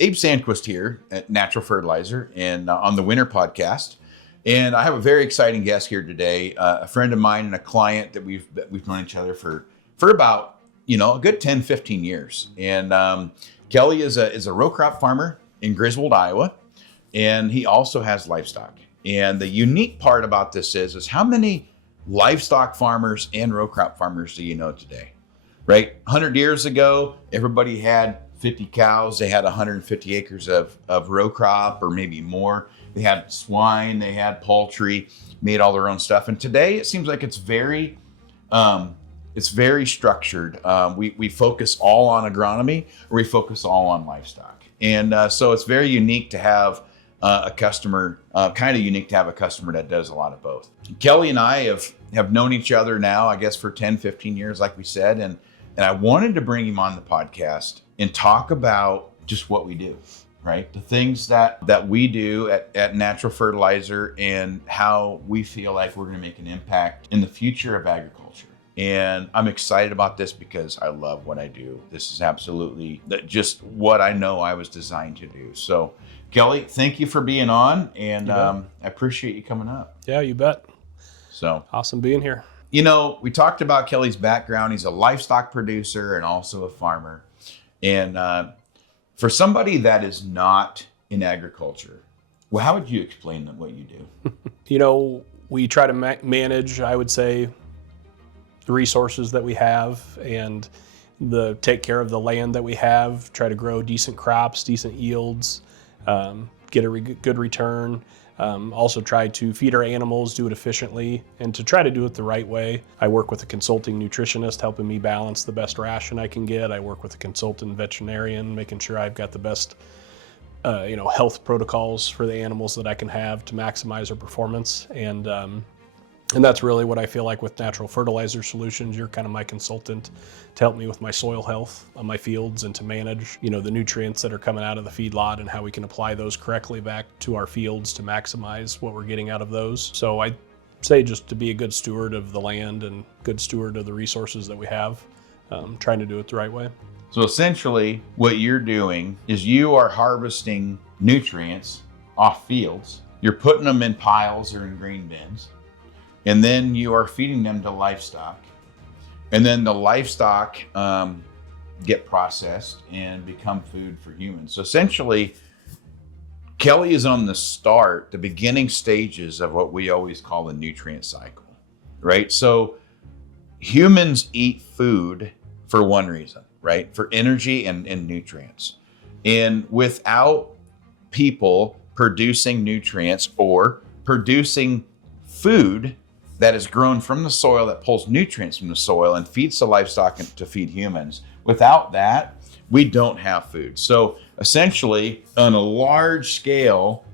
Abe Sandquist here at Natural Fertilizer and on the Winter Podcast. And I have a very exciting guest here today, a friend of mine and a client that we've known each other for about, a good 10, 15 years. And Kelly is a row crop farmer in Griswold, Iowa, and he also has livestock. And the unique part about this is how many livestock farmers and row crop farmers do you know today? Right? 100 years ago, everybody had 50 cows. They had 150 acres of row crop or maybe more. They had swine, they had poultry, made all their own stuff. And today it seems like it's very structured. We focus all on agronomy, or we focus all on livestock. And so it's very unique to have a customer, kind of unique to have a customer that does a lot of both. Kelly and I have known each other now, I guess, for 10, 15 years, like we said. And I wanted to bring him on the podcast and talk about just what we do, right? The things that we do at Natural Fertilizer and how we feel like we're going to make an impact in the future of agriculture. And I'm excited about this because I love what I do. This is absolutely just what I know I was designed to do. So Kelly, thank you for being on, and I appreciate you coming up. Yeah, you bet. So awesome being here. We talked about Kelly's background. He's a livestock producer and also a farmer. And for somebody that is not in agriculture, well, how would you explain what you do? We try to manage, I would say, the resources that we have and take care of the land that we have, try to grow decent crops, decent yields, get a good return. Also try to feed our animals, do it efficiently, and to try to do it the right way. I work with a consulting nutritionist helping me balance the best ration I can get. I work with a consultant veterinarian, making sure I've got the best health protocols for the animals that I can have to maximize their performance. And that's really what I feel like with Natural Fertilizer Solutions. You're kind of my consultant to help me with my soil health on my fields and to manage, the nutrients that are coming out of the feedlot and how we can apply those correctly back to our fields to maximize what we're getting out of those. So I say just to be a good steward of the land and good steward of the resources that we have, trying to do it the right way. So essentially what you're doing is you are harvesting nutrients off fields. You're putting them in piles or in grain bins. And then you are feeding them to livestock. And then the livestock get processed and become food for humans. So essentially, Kelly is on the beginning stages of what we always call the nutrient cycle, right? So humans eat food for one reason, right? For energy and nutrients. And without people producing nutrients or producing food that is grown from the soil, that pulls nutrients from the soil and feeds the livestock to feed humans. Without that, we don't have food. So essentially, on a large scale,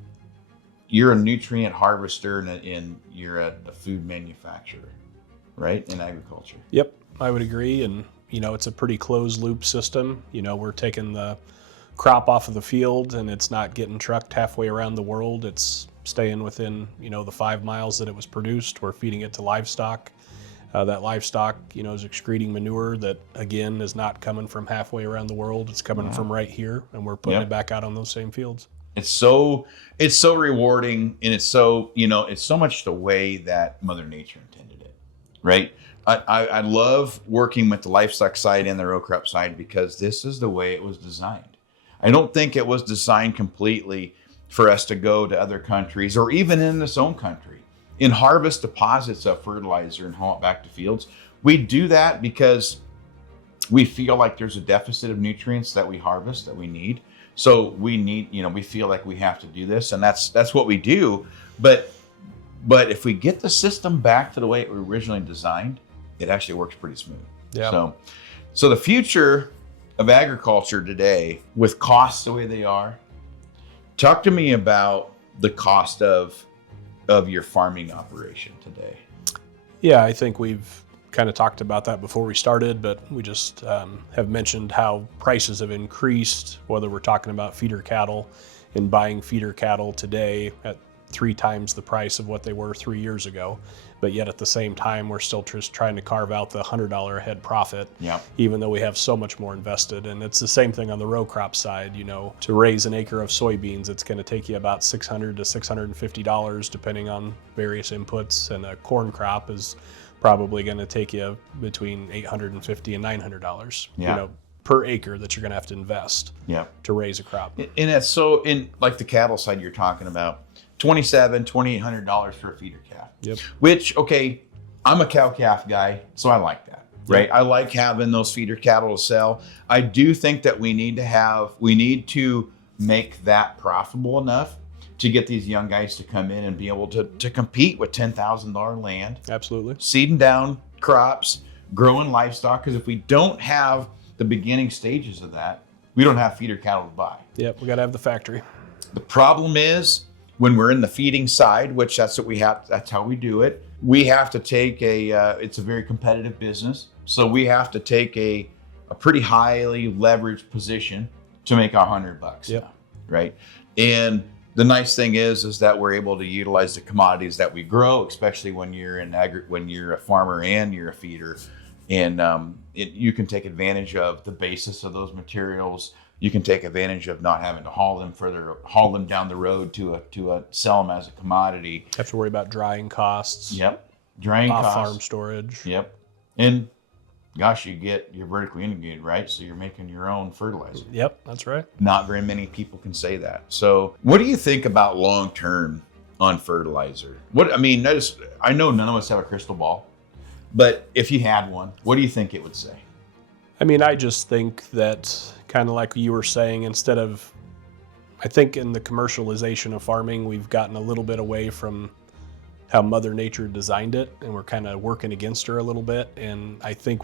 you're a nutrient harvester and you're a food manufacturer, right, in agriculture. Yep, I would agree. And, it's a pretty closed loop system. We're taking the crop off of the field and it's not getting trucked halfway around the world. It's staying within, the 5 miles that it was produced. We're feeding it to livestock. That livestock, is excreting manure that, again, is not coming from halfway around the world. It's coming from right here, and we're putting it back out on those same fields. It's so rewarding, and it's so, it's so much the way that Mother Nature intended it, right? I love working with the livestock side and the row crop side because this is the way it was designed. I don't think it was designed completely for us to go to other countries or even in this own country and harvest deposits of fertilizer and haul it back to fields. We do that because we feel like there's a deficit of nutrients that we harvest that we need. So we need, we feel like we have to do this, and that's what we do. But if we get the system back to the way it was originally designed, it actually works pretty smooth. Yeah. So the future of agriculture today, with costs the way they are, talk to me about the cost of your farming operation today. Yeah, I think we've kind of talked about that before we started, but we just have mentioned how prices have increased, whether we're talking about feeder cattle and buying feeder cattle today at 3 times the price of what they were 3 years ago. But yet at the same time, we're still just trying to carve out the $100 a head profit, Yep. even though we have so much more invested. And it's the same thing on the row crop side. To raise an acre of soybeans, it's going to take you about $600 to $650, depending on various inputs. And a corn crop is probably going to take you between $850 and $900, Yeah. per acre that you're going to have to invest to raise a crop. And it's so, in like the cattle side you're talking about, $2,800 for a feeder calf. Yep. Which, okay, I'm a cow calf guy, so I like that, right? Yep. I like having those feeder cattle to sell. I do think that we need to make that profitable enough to get these young guys to come in and be able to compete with $10,000 land. Absolutely. Seeding down crops, growing livestock, because if we don't have the beginning stages of that, we don't have feeder cattle to buy. Yep, we got to have the factory. The problem is when we're in the feeding side, which that's what we have, that's how we do it. We have to take it's a very competitive business. So we have to take a pretty highly leveraged position to make $100. Yep. Right. And the nice thing is that we're able to utilize the commodities that we grow, especially when you're when you're a farmer and you're a feeder. And you can take advantage of the basis of those materials. You can take advantage of not having to haul them down the road to sell them as a commodity. Have to worry about drying costs. Yep. Drying costs. Off-farm storage. Yep. And gosh, you're vertically integrated, right? So you're making your own fertilizer. Yep, that's right. Not very many people can say that. So what do you think about long-term on fertilizer? I know none of us have a crystal ball, but if you had one, what do you think it would say? I just think that, kind of like you were saying, I think in the commercialization of farming, we've gotten a little bit away from how Mother Nature designed it, and we're kind of working against her a little bit. And I think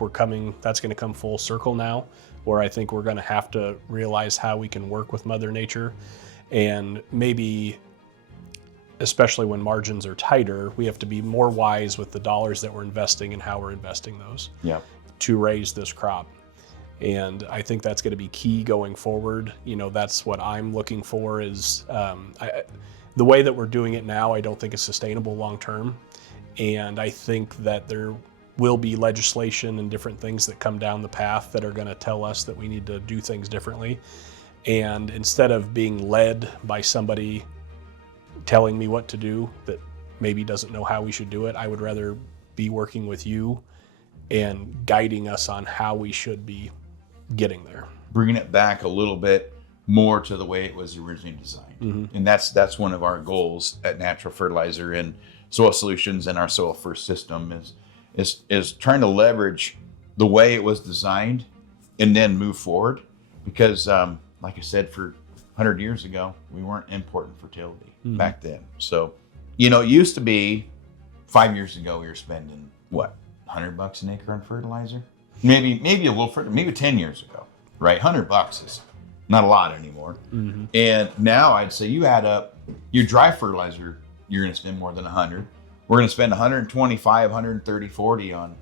that's going to come full circle now, where I think we're going to have to realize how we can work with Mother Nature. And maybe, especially when margins are tighter, we have to be more wise with the dollars that we're investing and how we're investing those to raise this crop. And I think that's going to be key going forward. That's what I'm looking for is the way that we're doing it now, I don't think is sustainable long term. And I think that there will be legislation and different things that come down the path that are going to tell us that we need to do things differently. And instead of being led by somebody telling me what to do that maybe doesn't know how we should do it, I would rather be working with you and guiding us on how we should be getting there. Bringing it back a little bit more to the way it was originally designed. Mm-hmm. And that's one of our goals at Natural Fertilizer and Soil Solutions and our Soil First system is trying to leverage the way it was designed and then move forward. Because like I said, for 100 years ago, we weren't importing fertility back then. So, it used to be 5 years ago, we were spending what, $100 an acre on fertilizer? Maybe a little further, maybe 10 years ago, right? $100 is not a lot anymore. Mm-hmm. And now I'd say you add up your dry fertilizer, you're going to spend more than 100. We're going to spend 125, 130, 40 on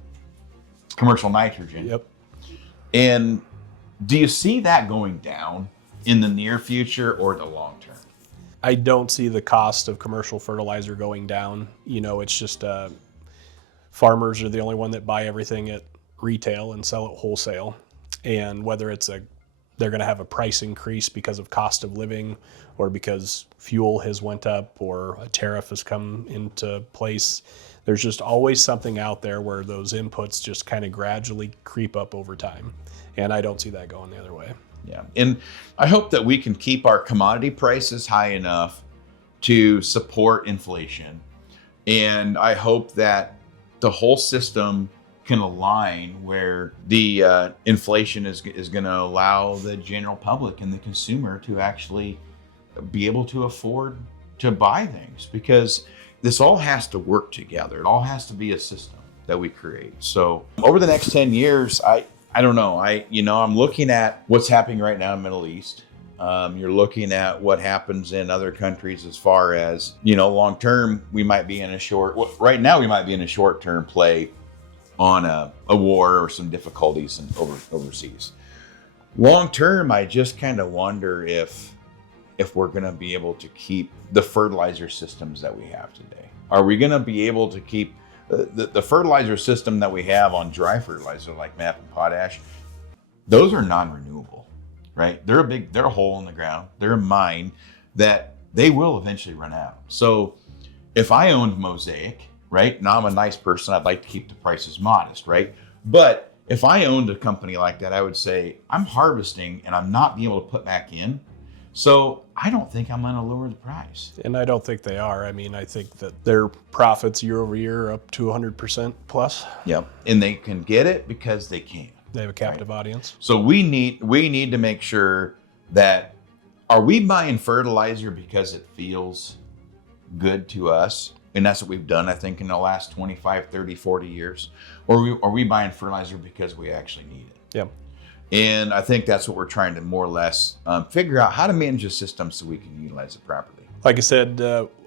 commercial nitrogen. Yep. And do you see that going down in the near future or the long term? I don't see the cost of commercial fertilizer going down. It's just farmers are the only one that buy everything at retail and sell it wholesale. And whether they're going to have a price increase because of cost of living or because fuel has went up or a tariff has come into place, there's just always something out there where those inputs just kind of gradually creep up over time. And I don't see that going the other way. Yeah. And I hope that we can keep our commodity prices high enough to support inflation. And I hope that the whole system can align where the inflation is going to allow the general public and the consumer to actually be able to afford to buy things, because this all has to work together. It all has to be a system that we create. So over the next 10 years, I don't know. I'm looking at what's happening right now in the Middle East. You're looking at what happens in other countries as far as, long term, we might be in a short-term play on a war or some difficulties overseas. Long term, I just kind of wonder if if we're going to be able to keep the fertilizer systems that we have today. Are we going to be able to keep the fertilizer system that we have on dry fertilizer like MAP and potash? Those are non-renewable, right? They're a hole in the ground. They're a mine that they will eventually run out. So if I owned Mosaic, right? Now I'm a nice person. I'd like to keep the prices modest, right? But if I owned a company like that, I would say I'm harvesting and I'm not being able to put back in. So I don't think I'm going to lower the price. And I don't think they are. I mean, I think that their profits year over year are up to 100% plus. Yep. And they can get it because they can. They have a captive audience. So we need to make sure that, are we buying fertilizer because it feels good to us? And that's what we've done, I think, in the last 25, 30, 40 years. Or are we buying fertilizer because we actually need it? Yeah. And I think that's what we're trying to more or less figure out, how to manage the system so we can utilize it properly. Like I said,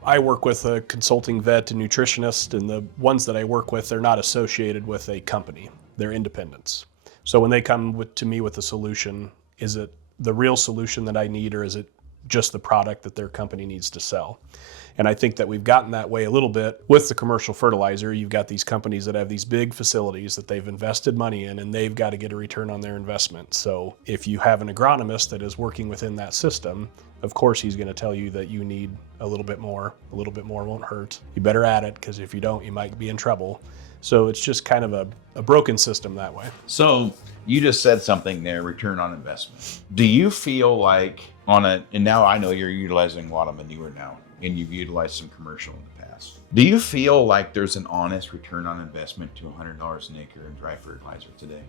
I work with a consulting vet and nutritionist, and the ones that I work with, they're not associated with a company. They're independents. So when they come to me with a solution, is it the real solution that I need, or is it just the product that their company needs to sell? And I think that we've gotten that way a little bit with the commercial fertilizer. You've got these companies that have these big facilities that they've invested money in, and they've got to get a return on their investment. So if you have an agronomist that is working within that system, of course he's going to tell you that you need a little bit more. A little bit more won't hurt. You better add it, because if you don't, you might be in trouble. So it's just kind of a broken system that way. So you just said something there, return on investment. Do you feel like and now I know you're utilizing a lot of manure now, and you've utilized some commercial in the past. Do you feel like there's an honest return on investment to $100 an acre in dry fertilizer today?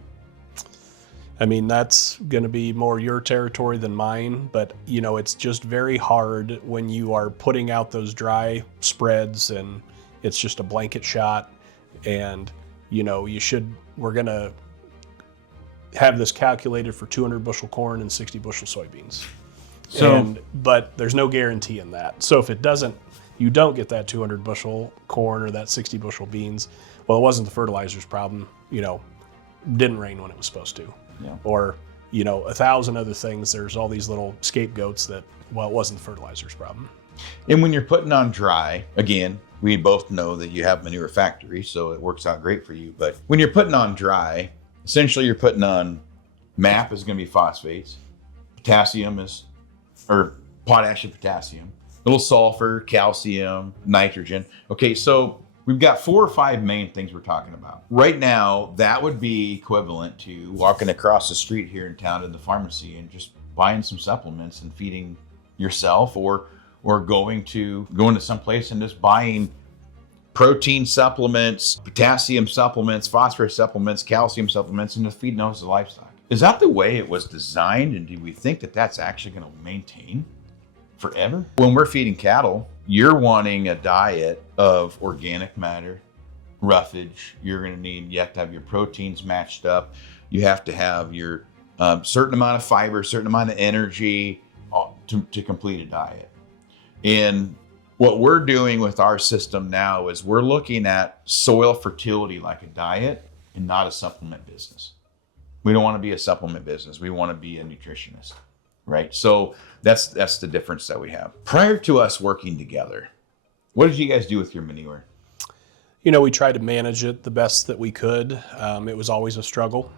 I mean, that's going to be more your territory than mine, but it's just very hard when you are putting out those dry spreads and it's just a blanket shot. And we're going to have this calculated for 200 bushel corn and 60 bushel soybeans. But there's no guarantee in that. So if you don't get that 200 bushel corn or that 60 bushel beans, well, it wasn't the fertilizer's problem. Didn't rain when it was supposed to. Yeah. Or 1,000 other things. There's all these little scapegoats that, well, it wasn't the fertilizer's problem. And when you're putting on dry, again, we both know that you have manure factory, so it works out great for you. But when you're putting on dry, essentially you're putting on MAP is going to be phosphates, potash and potassium, a little sulfur, calcium, nitrogen. Okay, so we've got 4 or 5 main things we're talking about. Right now, that would be equivalent to walking across the street here in town to the pharmacy and just buying some supplements and feeding yourself, or going to some place and just buying protein supplements, potassium supplements, phosphorus supplements, calcium supplements, and just feeding those to livestock. Is that the way it was designed? And do we think that that's actually going to maintain forever? When we're feeding cattle, you're wanting a diet of organic matter, roughage. You have to have your proteins matched up. You have to have your certain amount of fiber, certain amount of energy to complete a diet. And what we're doing with our system now is we're looking at soil fertility like a diet and not a supplement business. We don't want to be a supplement business. We want to be a nutritionist, right? So that's the difference that we have. Prior to us working together, what did you guys do with your manure? We tried to manage it the best that we could. It was always a struggle.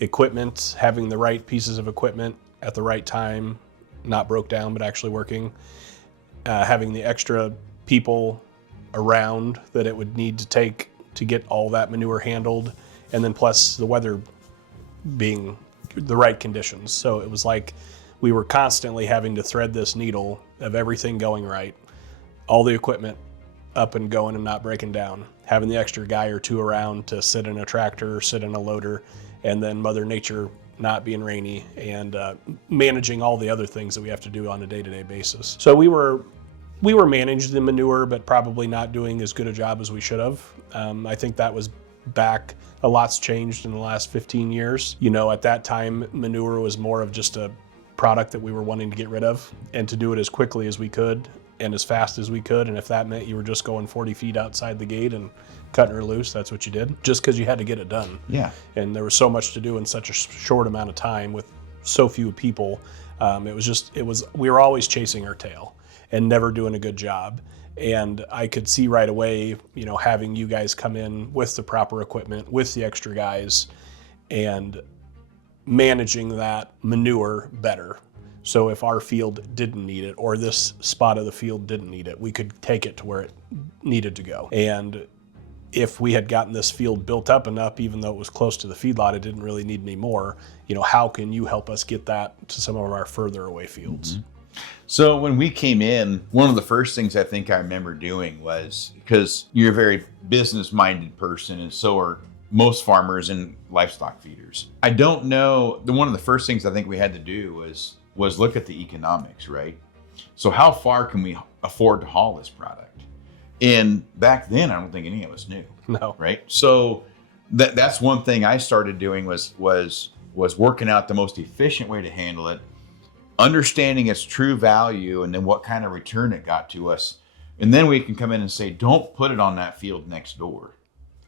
Equipment, having the right pieces of equipment at the right time, not broke down, but actually working. Having the extra people around that it would need to take to get all that manure handled, and then plus the weather being the right conditions. So it was like we were constantly having to thread this needle of everything going right, all the equipment up and going and not breaking down, having the extra guy or two around to sit in a tractor or sit in a loader, and then Mother Nature not being rainy, and managing all the other things that we have to do on a day-to-day basis. So we were managing the manure, but probably not doing as good a job as we should have. I think that was back. A lot's changed in the last 15 years. At that time, manure was more of just a product that we were wanting to get rid of, and to do it as quickly as we could and as fast as we could. And if that meant you were just going 40 feet outside the gate and cutting her loose, that's what you did, just because you had to get it done. Yeah. And there was so much to do in such a short amount of time with so few people. We were always chasing our tail and never doing a good job. And I could see right away, having you guys come in with the proper equipment, with the extra guys, and managing that manure better. So if our field didn't need it, or this spot of the field didn't need it, we could take it to where it needed to go. And if we had gotten this field built up enough, even though it was close to the feedlot, it didn't really need any more, how can you help us get that to some of our further away fields? Mm-hmm. So when we came in, one of the first things I think I remember doing was, because you're a very business-minded person, and so are most farmers and livestock feeders. I don't know, one of the first things I think we had to do was look at the economics, right? So how far can we afford to haul this product? And back then, I don't think any of us knew. No. Right? So that's one thing I started doing was working out the most efficient way to handle it, understanding its true value, and then what kind of return it got to us. And then we can come in and say, don't put it on that field next door.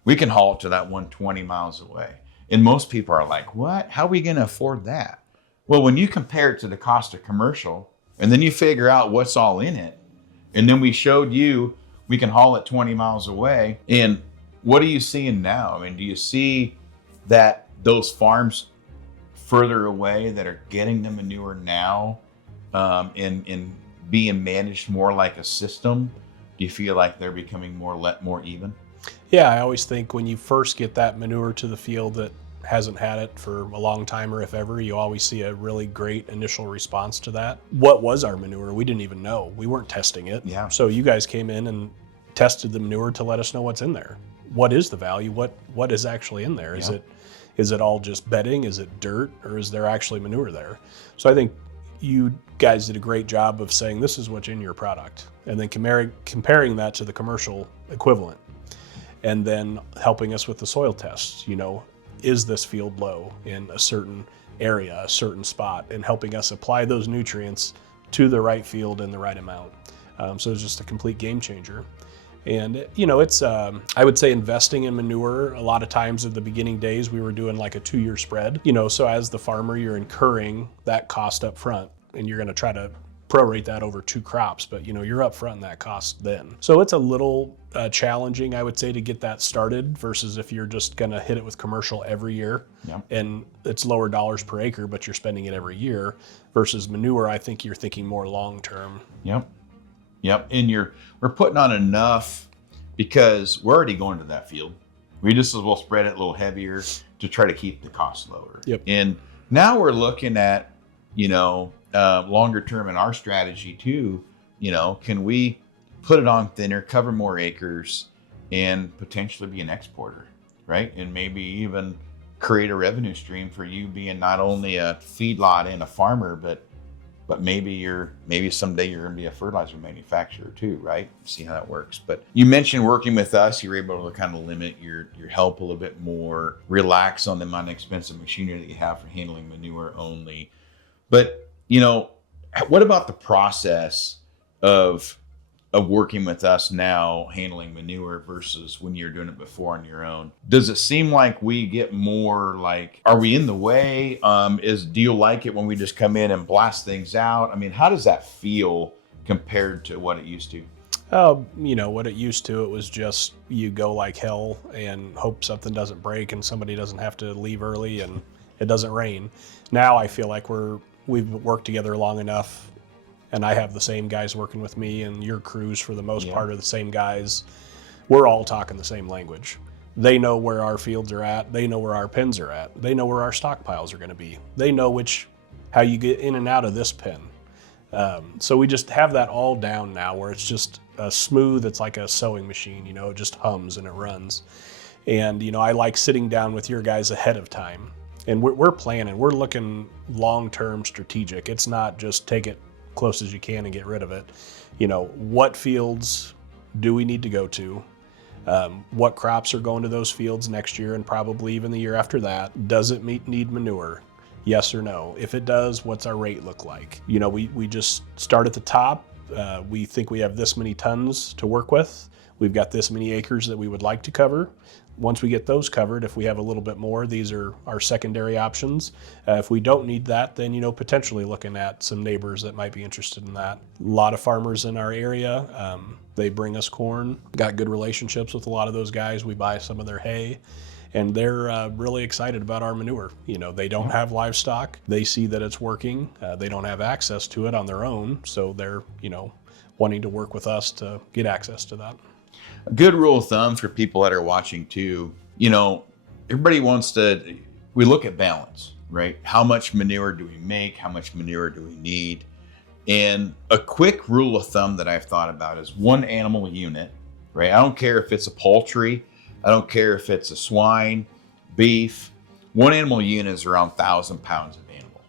We can haul it to that one 20 miles away. And most people are like, what? How are we going to afford that? Well, when you compare it to the cost of commercial, and then you figure out what's all in it, and then we showed you we can haul it 20 miles away. And what are you seeing now? I mean, do you see that those farms further away that are getting the manure now and being managed more like a system, do you feel like they're becoming more even? Yeah, I always think when you first get that manure to the field that hasn't had it for a long time, or if ever, you always see a really great initial response to that. What was our manure? We didn't even know. We weren't testing it. Yeah. So you guys came in and tested the manure to let us know what's in there. What is the value? What is actually in there? Yeah. Is it all just bedding? Is it dirt? Or is there actually manure there? So I think you guys did a great job of saying this is what's in your product, and then comparing that to the commercial equivalent, and then helping us with the soil tests. Is this field low in a certain area, a certain spot, and helping us apply those nutrients to the right field in the right amount. So it's just a complete game changer. And it's I would say investing in manure, a lot of times at the beginning days we were doing like a 2-year spread. So as the farmer, you're incurring that cost up front, and you're going to try to prorate that over 2 crops, but you're up front in that cost then. So it's a little challenging, I would say, to get that started versus if you're just going to hit it with commercial every year. Yeah. And it's lower dollars per acre, but you're spending it every year, versus manure. I think you're thinking more long term. Yep. And we're putting on enough because we're already going to that field. We just as well spread it a little heavier to try to keep the cost lower. Yep. And now we're looking at, longer term in our strategy too. Can we put it on thinner, cover more acres, and potentially be an exporter, right? And maybe even create a revenue stream for you being not only a feedlot and a farmer, but maybe someday you're going to be a fertilizer manufacturer too, right? See how that works. But you mentioned working with us, you're able to kind of limit your help a little bit more, relax on the amount of expensive machinery that you have for handling manure only. But what about the process of working with us now, handling manure, versus when you're doing it before on your own? Does it seem like we get more like, are we in the way? Do you like it when we just come in and blast things out? I mean, how does that feel compared to what it used to? What it used to, it was just you go like hell and hope something doesn't break and somebody doesn't have to leave early and it doesn't rain. Now I feel like we've worked together long enough, and I have the same guys working with me, and your crews for the most part are the same guys. We're all talking the same language. They know where our fields are at. They know where our pens are at. They know where our stockpiles are going to be. They know how you get in and out of this pen. So we just have that all down now, where it's just smooth. It's like a sewing machine, it just hums and it runs. And, I like sitting down with your guys ahead of time, and we're planning. We're looking long-term strategic. It's not just take it close as you can and get rid of it. What fields do we need to go to? What crops are going to those fields next year and probably even the year after that? Does it need manure? Yes or no? If it does, what's our rate look like? We just start at the top We think we have this many tons to work with. We've got this many acres that we would like to cover. Once we get those covered, if we have a little bit more, these are our secondary options. If we don't need that, then, potentially looking at some neighbors that might be interested in that. A lot of farmers in our area, they bring us corn. Got good relationships with a lot of those guys. We buy some of their hay, and they're really excited about our manure. They don't have livestock. They see that it's working. They don't have access to it on their own, so they're, wanting to work with us to get access to that. A good rule of thumb for people that are watching too, everybody we look at balance, right? How much manure do we make? How much manure do we need? And a quick rule of thumb that I've thought about is 1 animal unit, right? I don't care if it's a poultry, I don't care if it's a swine, beef, 1 animal unit is around 1,000 pounds of animal,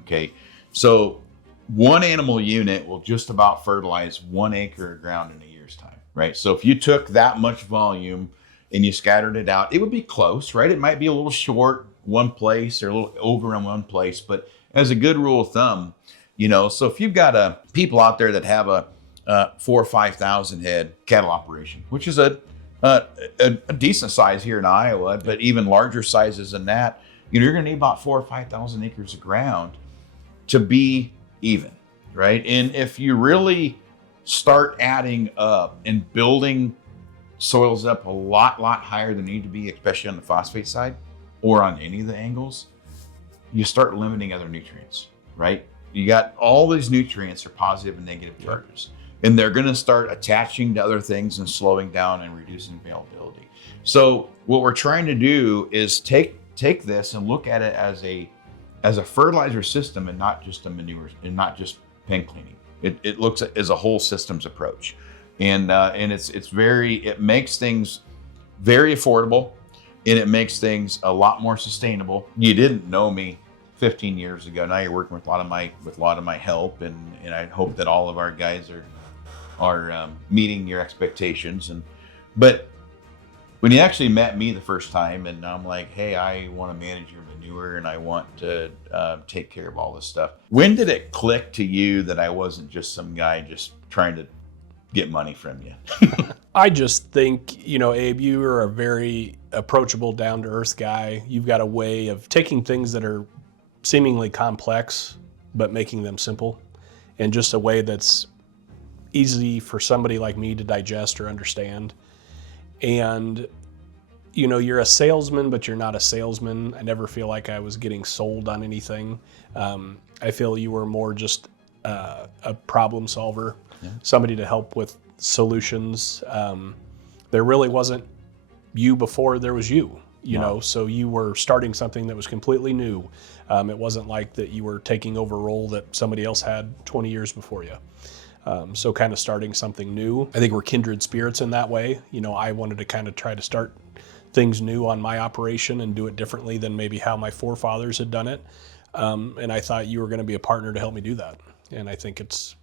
okay? So 1 animal unit will just about fertilize 1 acre of ground in a year's time. Right. So if you took that much volume and you scattered it out, it would be close, right? It might be a little short one place or a little over in one place, but as a good rule of thumb, so if you've got people out there that have a 4,000 or 5,000 head cattle operation, which is a decent size here in Iowa, but even larger sizes than that, you're going to need about 4,000 or 5,000 acres of ground to be even, right? And if you really start adding up and building soils up a lot higher than they need to be, especially on the phosphate side or on any of the angles, you start limiting other nutrients, right? You got all these nutrients are positive and negative charges, and they're going to start attaching to other things and slowing down and reducing availability. So what we're trying to do is take this and look at it as a fertilizer system and not just a manure and not just pen cleaning. It looks at as a whole systems approach, and it makes things very affordable, and it makes things a lot more sustainable. You didn't know me 15 years ago. Now you're working with a lot of my help, and I hope that all of our guys are meeting your expectations. But when you actually met me the first time, and I'm like, hey, I want to manage your manure and I want to take care of all this stuff. When did it click to you that I wasn't just some guy just trying to get money from you? I just think, Abe, you are a very approachable, down-to-earth guy. You've got a way of taking things that are seemingly complex, but making them simple, and just a way that's easy for somebody like me to digest or understand. And, you're a salesman, but you're not a salesman. I never feel like I was getting sold on anything. I feel you were more just a problem solver, somebody to help with solutions. There really wasn't you before there was you, so you were starting something that was completely new. It wasn't like that you were taking over a role that somebody else had 20 years before you. So kind of starting something new. I think we're kindred spirits in that way. I wanted to kind of try to start things new on my operation and do it differently than maybe how my forefathers had done it. And I thought you were going to be a partner to help me do that. And I think it's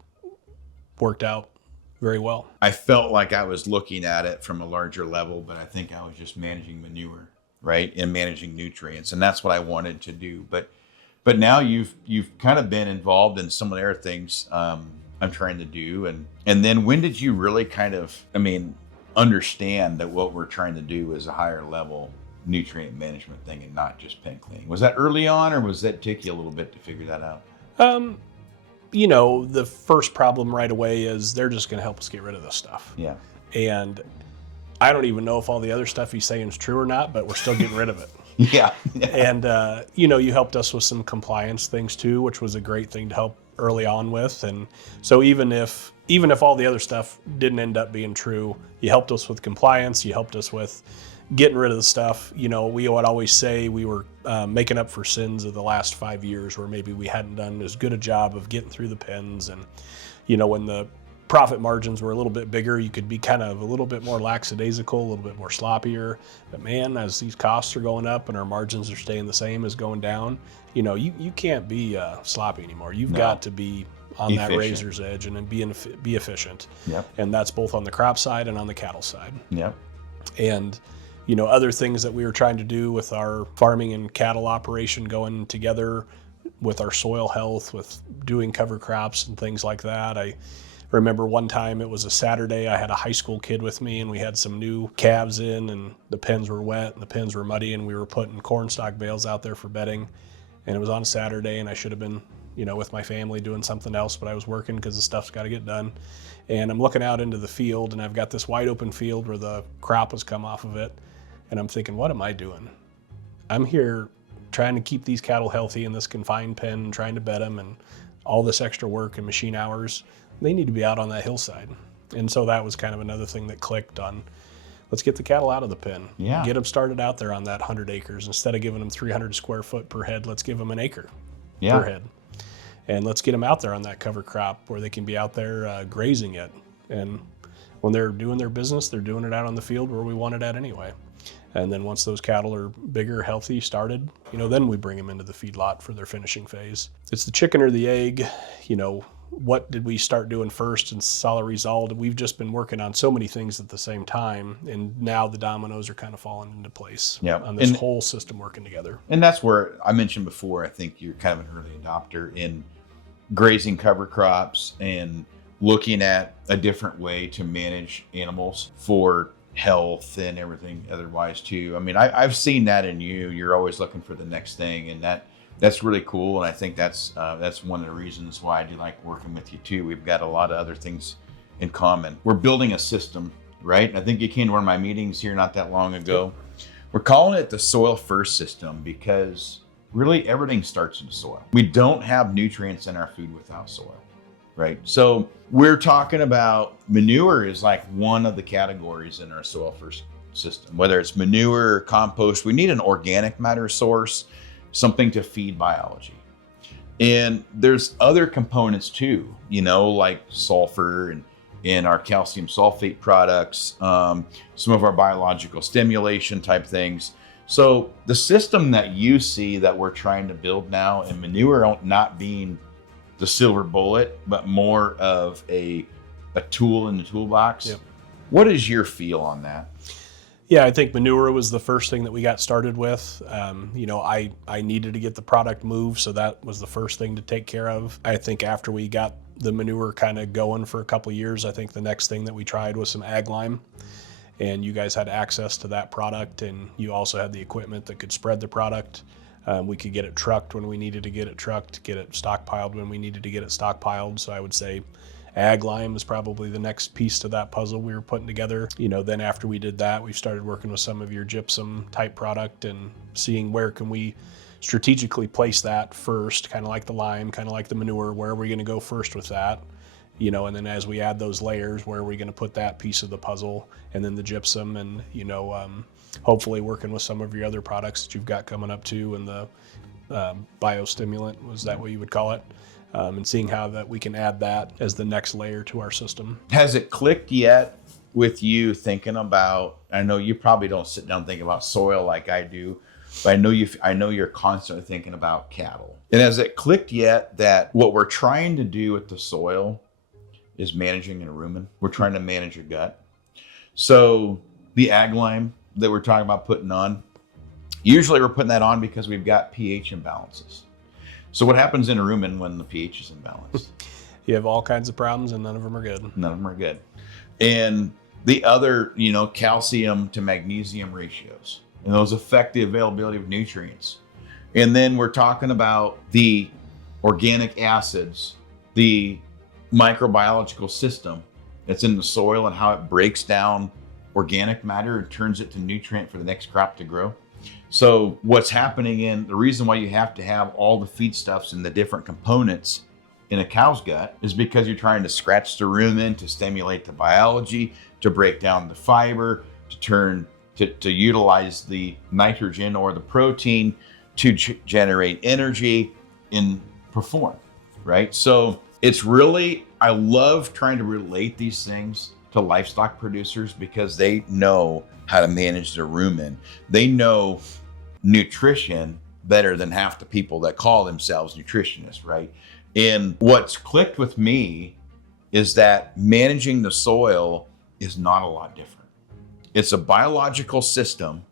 worked out very well. I felt like I was looking at it from a larger level, but I think I was just managing manure, right? And managing nutrients. And that's what I wanted to do. But now you've kind of been involved in some of the other things I'm trying to do. And then when did you really kind of, understand that what we're trying to do is a higher level nutrient management thing and not just pen cleaning? Was that early on, or was that take you a little bit to figure that out? The first problem right away is they're just going to help us get rid of this stuff. Yeah. And I don't even know if all the other stuff he's saying is true or not, but we're still getting rid of it. Yeah. And, you helped us with some compliance things too, which was a great thing to help early on with. And so even if all the other stuff didn't end up being true, you helped us with compliance, you helped us with getting rid of the stuff. We would always say we were making up for sins of the last 5 years where maybe we hadn't done as good a job of getting through the pens. And, when the profit margins were a little bit bigger, you could be kind of a little bit more lackadaisical, a little bit more sloppier. But man, as these costs are going up and our margins are staying the same as going down, you can't be sloppy anymore. You've got to be on that razor's edge and be efficient. Yep. And that's both on the crop side and on the cattle side. Yep. And, other things that we were trying to do with our farming and cattle operation going together with our soil health, with doing cover crops and things like that. remember one time it was a Saturday, I had a high school kid with me and we had some new calves in and the pens were wet and the pens were muddy and we were putting corn stalk bales out there for bedding. And it was on a Saturday and I should have been, with my family doing something else, but I was working because the stuff's got to get done. And I'm looking out into the field and I've got this wide open field where the crop has come off of it. And I'm thinking, what am I doing? I'm here trying to keep these cattle healthy in this confined pen, trying to bed them and all this extra work and machine hours. They need to be out on that hillside. And so that was kind of another thing that clicked on, let's get the cattle out of the pen. Yeah. Get them started out there on that 100 acres. Instead of giving them 300 square foot per head, let's give them an acre per head. And let's get them out there on that cover crop where they can be out there grazing it. And when they're doing their business, they're doing it out on the field where we want it at anyway. And then once those cattle are bigger, healthy, started, then we bring them into the feedlot for their finishing phase. It's the chicken or the egg. What did we start doing first and saw the result? We've just been working on so many things at the same time, and now the dominoes are kind of falling into place on this whole system working together. And that's where I mentioned before, I think you're kind of an early adopter in grazing cover crops and looking at a different way to manage animals for health and everything otherwise too. I mean, I've seen that in you. You're always looking for the next thing, and that's really cool. And I think that's one of the reasons why I do like working with you too. We've got a lot of other things in common. We're building a system, right? I think you came to one of my meetings here not that long ago. We're calling it the soil first system because really everything starts in the soil. We don't have nutrients in our food without soil, right? So we're talking about manure is like one of the categories in our soil first system, whether it's manure or compost. We need an organic matter source, something to feed biology. And there's other components too, like sulfur and our calcium sulfate products, some of our biological stimulation type things. So the system that you see that we're trying to build now, and manure not being the silver bullet, but more of a tool in the toolbox. Yep. What is your feel on that? Yeah, I think manure was the first thing that we got started with. I needed to get the product moved, so that was the first thing to take care of. I think after we got the manure kind of going for a couple of years, I think the next thing that we tried was some ag lime. And you guys had access to that product, and you also had the equipment that could spread the product. We could get it trucked when we needed to get it trucked, get it stockpiled when we needed to get it stockpiled. So I would say ag lime is probably the next piece to that puzzle we were putting together. Then after we did that, we started working with some of your gypsum type product and seeing where can we strategically place that first, kind of like the lime, kind of like the manure. Where are we going to go first with that? And then as we add those layers, where are we going to put that piece of the puzzle, and then the gypsum, and hopefully working with some of your other products that you've got coming up too, and the biostimulant, was that what you would call it? And seeing how that we can add that as the next layer to our system. Has it clicked yet with you thinking about, I know you probably don't sit down and think about soil like I do, but I know you're constantly thinking about cattle. And has it clicked yet that what we're trying to do with the soil is managing a rumen? We're trying to manage your gut. So the ag lime that we're talking about putting on, usually we're putting that on because we've got pH imbalances. So what happens in a rumen when the pH is imbalanced? You have all kinds of problems and none of them are good. None of them are good. And the other, calcium to magnesium ratios, and those affect the availability of nutrients. And then we're talking about the organic acids, the microbiological system that's in the soil and how it breaks down organic matter and turns it to nutrient for the next crop to grow. So what's happening the reason why you have to have all the feedstuffs and the different components in a cow's gut is because you're trying to scratch the rumen to stimulate the biology, to break down the fiber, to utilize the nitrogen or the protein to generate energy and perform, right? So it's really, I love trying to relate these things to livestock producers because they know how to manage their rumen. They know nutrition better than half the people that call themselves nutritionists, right? And what's clicked with me is that managing the soil is not a lot different. It's a biological system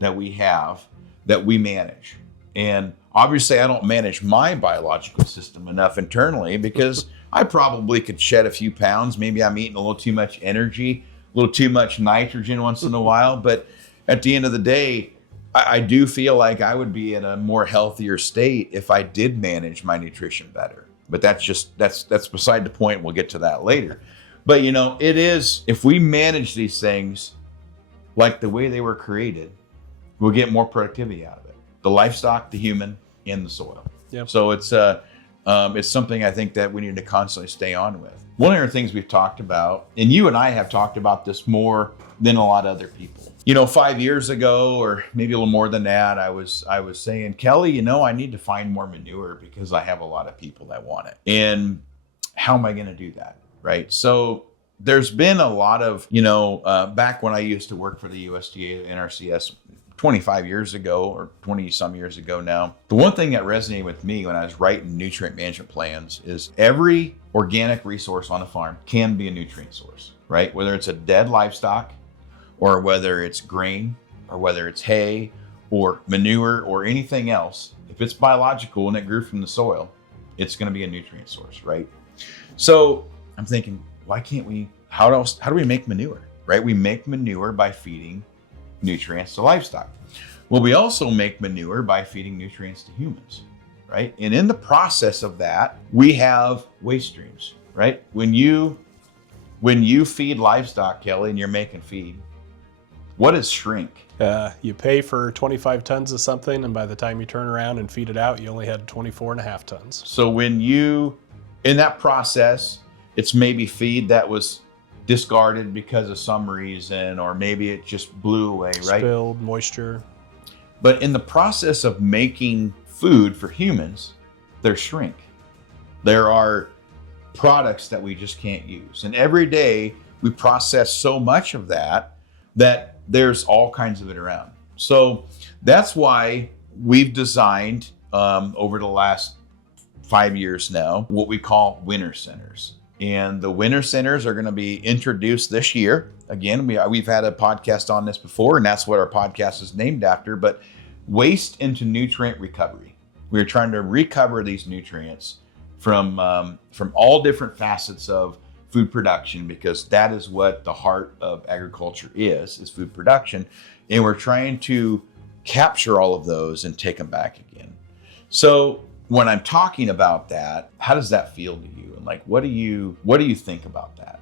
that we have that we manage. And obviously I don't manage my biological system enough internally because I probably could shed a few pounds. Maybe I'm eating a little too much energy, a little too much nitrogen once in a while. But at the end of the day, I do feel like I would be in a more healthier state if I did manage my nutrition better. But that's beside the point. We'll get to that later. But it is, if we manage these things like the way they were created, we'll get more productivity out of it. The livestock, the human, and the soil. Yep. So it's something I think that we need to constantly stay on with. One of the things we've talked about, and you and I have talked about this more than a lot of other people. 5 years ago, or maybe a little more than that, I was saying, Kelly, I need to find more manure because I have a lot of people that want it. And how am I going to do that? Right. So there's been a lot of, back when I used to work for the USDA, NRCS, 25 years ago or 20 some years ago now, the one thing that resonated with me when I was writing nutrient management plans is every organic resource on a farm can be a nutrient source, right? Whether it's a dead livestock or whether it's grain or whether it's hay or manure or anything else, if it's biological and it grew from the soil, it's going to be a nutrient source, right? So I'm thinking, why can't we, how do we make manure, right? We make manure by feeding nutrients to livestock. Well, we also make manure by feeding nutrients to humans, right? And in the process of that, we have waste streams, right? When you feed livestock, Kelly, and you're making feed, what is shrink? You pay for 25 tons of something, and by the time you turn around and feed it out, you only had 24 and a half tons. So in that process, it's maybe feed that was discarded because of some reason, or maybe it just blew away, right? Spilled, moisture. But in the process of making food for humans, there's shrink. There are products that we just can't use. And every day we process so much of that there's all kinds of it around. So that's why we've designed over the last 5 years now what we call winter centers. And the winter centers are going to be introduced this year. Again, we've had a podcast on this before, and that's what our podcast is named after. But waste into nutrient recovery. We're trying to recover these nutrients from all different facets of food production, because that is what the heart of agriculture is food production. And we're trying to capture all of those and take them back again. So when I'm talking about that, how does that feel to you? And what do you think about that?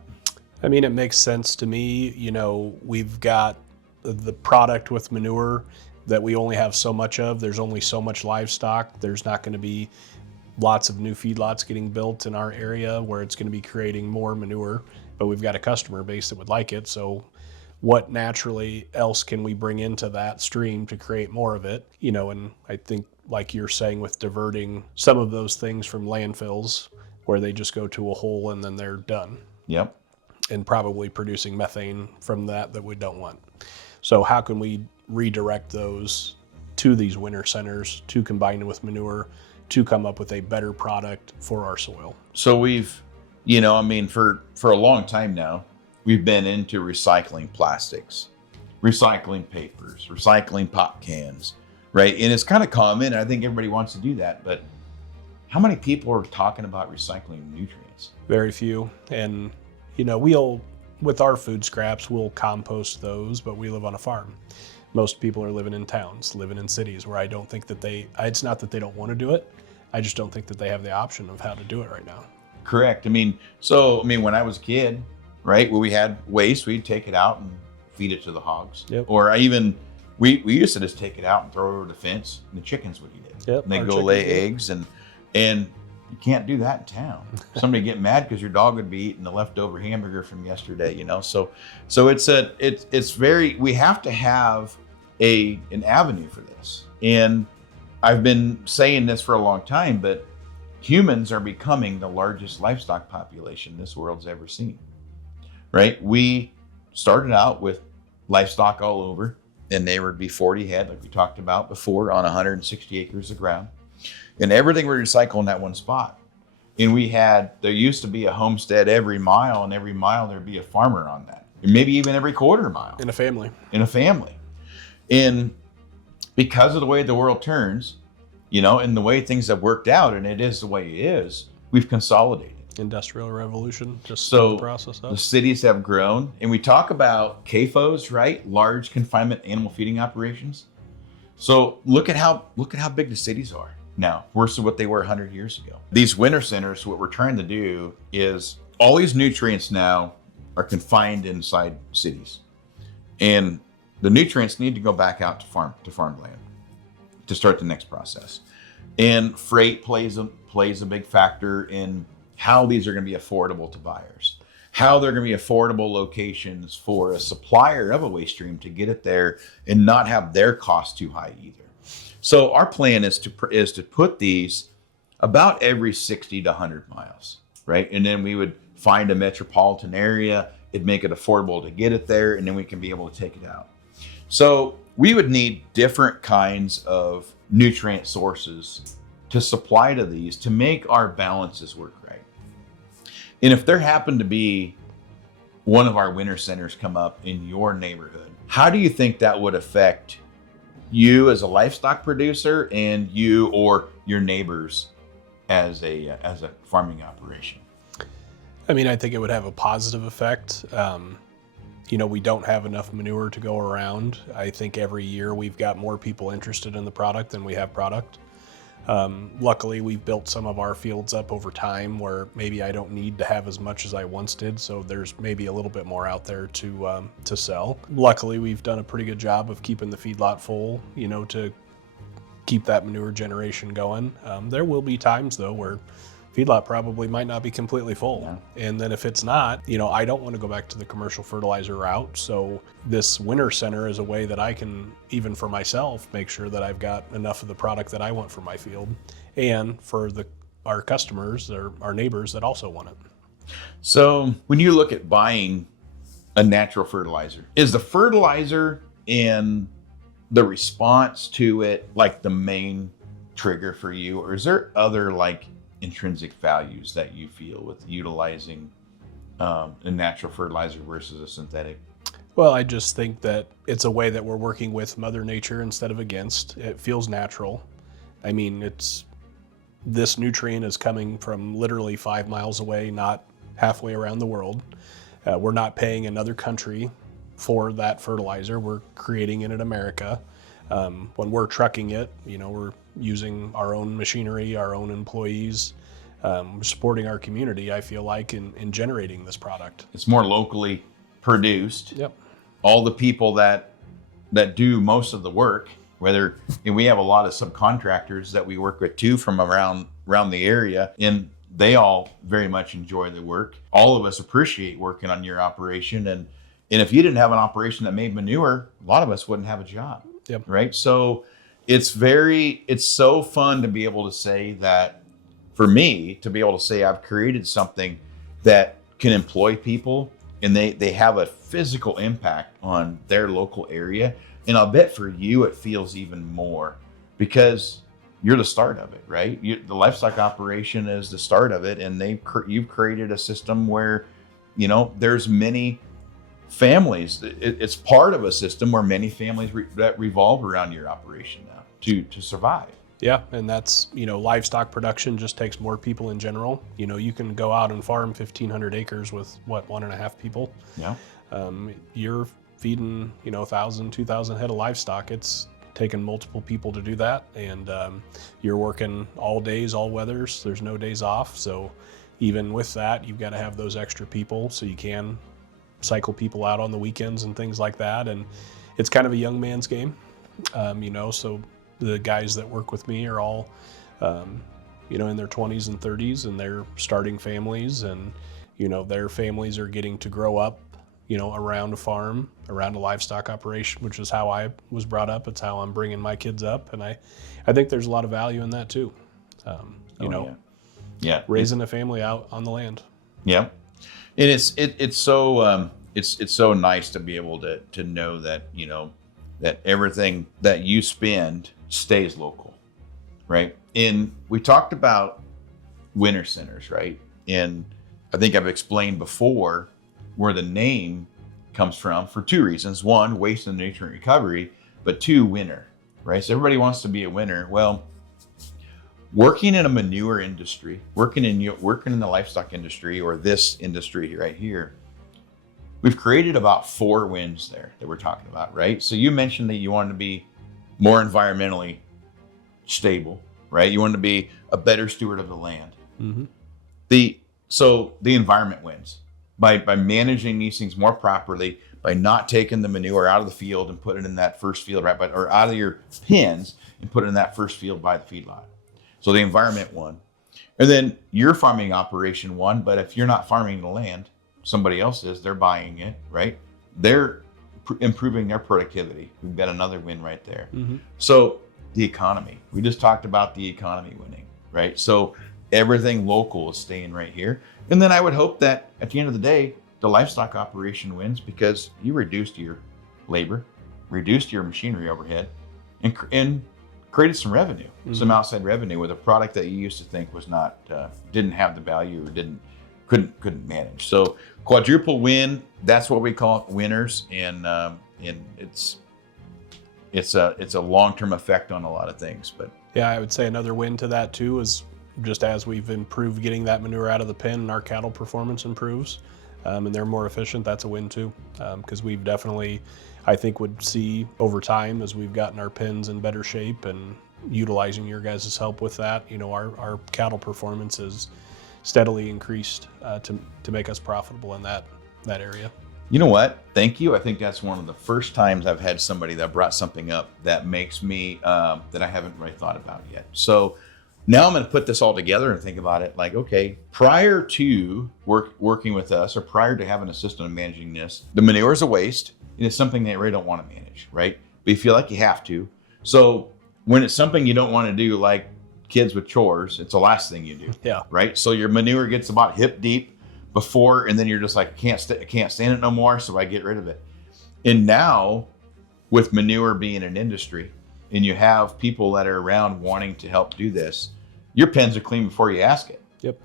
I mean, it makes sense to me. We've got the product with manure that we only have so much of. There's only so much livestock. There's not going to be lots of new feedlots getting built in our area where it's going to be creating more manure, but we've got a customer base that would like it. So what naturally else can we bring into that stream to create more of it? And I think, like you're saying, with diverting some of those things from landfills where they just go to a hole and then they're done. Yep. And probably producing methane from that we don't want. So how can we redirect those to these winter centers to combine with manure to come up with a better product for our soil? So we've, for a long time now, we've been into recycling plastics, recycling papers, recycling pop cans, right? And it's kind of common, and I think everybody wants to do that, but how many people are talking about recycling nutrients? Very few. And, with our food scraps, we'll compost those, but we live on a farm. Most people are living in towns, living in cities where I don't think that it's not that they don't want to do it. I just don't think that they have the option of how to do it right now. Correct. When I was a kid, right, where we had waste, we'd take it out and feed it to the hogs. Yep. Or we used to just take it out and throw it over the fence, and the chickens would eat it. Yep. And they'd go lay eggs, and you can't do that in town. Somebody get mad because your dog would be eating the leftover hamburger from yesterday, So it's very, we have to have an avenue for this. And I've been saying this for a long time, but humans are becoming the largest livestock population this world's ever seen, right? We started out with livestock all over, and they would be 40 head, like we talked about before, on 160 acres of ground. And everything we recycle in that one spot. And there used to be a homestead every mile, and every mile there'd be a farmer on that. And maybe even every quarter mile. In a family. And because of the way the world turns, and the way things have worked out, and it is the way it is, we've consolidated. Industrial revolution, just So the process the up. cities have grown, and we talk about CAFOs, right? Large confinement animal feeding operations. So look at how big the cities are now versus what they were 100 years ago. These winter centers, what we're trying to do is all these nutrients now are confined inside cities, and the nutrients need to go back out to farmland to start the next process. And freight plays a big factor in how these are going to be affordable to buyers, how they're going to be affordable locations for a supplier of a waste stream to get it there and not have their costs too high either. So our plan is to put these about every 60 to 100 miles, right? And then we would find a metropolitan area, it'd make it affordable to get it there, and then we can be able to take it out. So we would need different kinds of nutrient sources to supply to these to make our balances work right. And if there happened to be one of our winter centers come up in your neighborhood, how do you think that would affect you as a livestock producer and you or your neighbors as a farming operation? I mean, I think it would have a positive effect. We don't have enough manure to go around. I think every year we've got more people interested in the product than we have product. Luckily, we've built some of our fields up over time where maybe I don't need to have as much as I once did, so there's maybe a little bit more out there to sell. Luckily, we've done a pretty good job of keeping the feedlot full, to keep that manure generation going. There will be times, though, where feedlot probably might not be completely full. Yeah. And then if it's not, I don't want to go back to the commercial fertilizer route. So this winter center is a way that I can, even for myself, make sure that I've got enough of the product that I want for my field and for our customers or our neighbors that also want it. So when you look at buying a natural fertilizer, is the fertilizer and the response to it like the main trigger for you, or is there other intrinsic values that you feel with utilizing a natural fertilizer versus a synthetic? Well, I just think that it's a way that we're working with Mother Nature instead of against. It feels natural. I mean, this nutrient is coming from literally 5 miles away, not halfway around the world. We're not paying another country for that fertilizer. We're creating it in America. When we're trucking it, we're using our own machinery, our own employees, supporting our community, I feel like, in generating this product. It's more locally produced. Yep. All the people that do most of the work, and we have a lot of subcontractors that we work with too from around the area, and they all very much enjoy the work. All of us appreciate working on your operation, and if you didn't have an operation that made manure, a lot of us wouldn't have a job. Yep. Right. So it's so fun to be able to say that, for me, to be able to say I've created something that can employ people and they have a physical impact on their local area. And I'll bet for you, it feels even more because you're the start of it, right? The livestock operation is the start of it. And you've created a system where, there's many families. It's part of a system where many families that revolve around your operation now to survive. Yeah, and that's, livestock production just takes more people in general. You can go out and farm 1,500 acres with 1.5 people. Yeah. You're feeding, 1,000, 2,000 head of livestock. It's taken multiple people to do that, and you're working all days, all weathers. There's no days off. So even with that, you've got to have those extra people so you can cycle people out on the weekends and things like that. And it's kind of a young man's game, so the guys that work with me are all, in their 20s and 30s, and they're starting families, and, their families are getting to grow up, around a farm, around a livestock operation, which is how I was brought up. It's how I'm bringing my kids up. And I think there's a lot of value in that too. Raising a family out on the land. Yeah. And it's so it's so nice to be able to know that that everything that you spend stays local, right? And we talked about winter centers, right? And I think I've explained before where the name comes from for two reasons: one, waste and nutrient recovery, but two, winter, right? So everybody wants to be a winner. Well, working in a manure industry, working in the livestock industry, or this industry right here, we've created about 4 wins there that we're talking about, right? So you mentioned that you wanted to be more environmentally stable, right? You wanted to be a better steward of the land. Mm-hmm. So the environment wins by managing these things more properly, by not taking the manure out of the field and put it in that first field, right? Or out of your pens and put it in that first field by the feedlot. So the environment won. And then your farming operation won, but if you're not farming the land, somebody else is, they're buying it, right? They're improving their productivity. We've got another win right there. Mm-hmm. So the economy, we just talked about the economy winning, right? So everything local is staying right here. And then I would hope that at the end of the day, the livestock operation wins, because you reduced your labor, reduced your machinery overhead, and created some revenue, some outside revenue with a product that you used to think was not, didn't have the value, or couldn't manage. So quadruple win, that's what we call it, winners, and it's a long-term effect on a lot of things. But yeah, I would say another win to that too is just as we've improved getting that manure out of the pen and our cattle performance improves, and they're more efficient, that's a win too. Because we've definitely, I think, would see over time as we've gotten our pens in better shape and utilizing your guys' help with that, our cattle performance has steadily increased to make us profitable in that area. You know what? Thank you. I think that's one of the first times I've had somebody that brought something up that makes me, that I haven't really thought about yet. So now I'm going to put this all together and think about it like, okay, prior to working with us, or prior to having a system of managing this, the manure is a waste. And it's something that you really don't want to manage, right? But you feel like you have to. So when it's something you don't want to do, like kids with chores, it's the last thing you do. Yeah. Right? So your manure gets about hip deep before, and then you're just like, I can't stand it no more, so I get rid of it. And now, with manure being an industry, and you have people that are around wanting to help do this, your pens are clean before you ask it. Yep.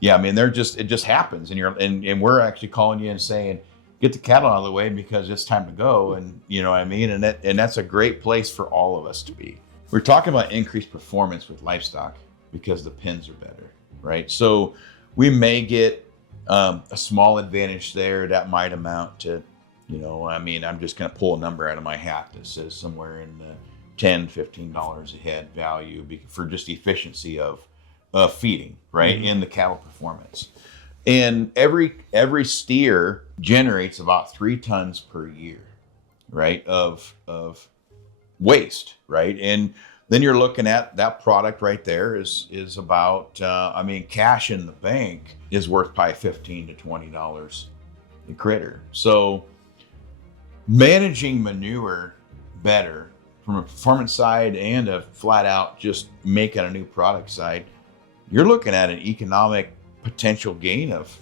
Yeah, I mean, it just happens, and we're actually calling you and saying, get the cattle out of the way because it's time to go, and you know what I mean, and that's a great place for all of us to be. We're talking about increased performance with livestock because the pens are better, right? So we may get a small advantage there that might amount to, I'm just going to pull a number out of my hat that says somewhere in the $10, $15 a head value for just efficiency of feeding, right? Mm-hmm. In the cattle performance. And every steer generates about 3 tons per year, right? Of waste, right? And then you're looking at that product right there is about, cash in the bank is worth probably $15 to $20 a critter. So managing manure better from a performance side and a flat out just making a new product side, you're looking at an economic potential gain of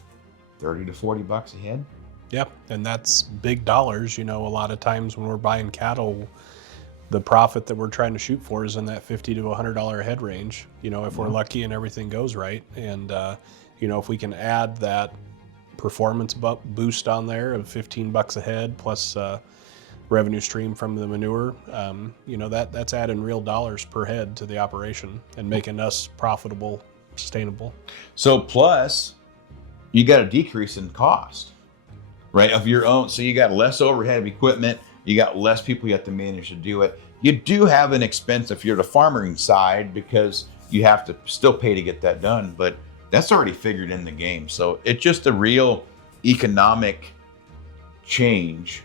$30 to $40 a head. Yep, and that's big dollars. A lot of times when we're buying cattle, the profit that we're trying to shoot for is in that $50 to $100 a head range. If we're lucky and everything goes right, and if we can add that performance boost on there of $15 a head plus revenue stream from the manure, that's adding real dollars per head to the operation and making us profitable, sustainable. So plus, you got a decrease in cost, right, of your own. So you got less overhead of equipment. You got less people you have to manage to do it. You do have an expense if you're the farming side because you have to still pay to get that done, but that's already figured in the game. So it's just a real economic change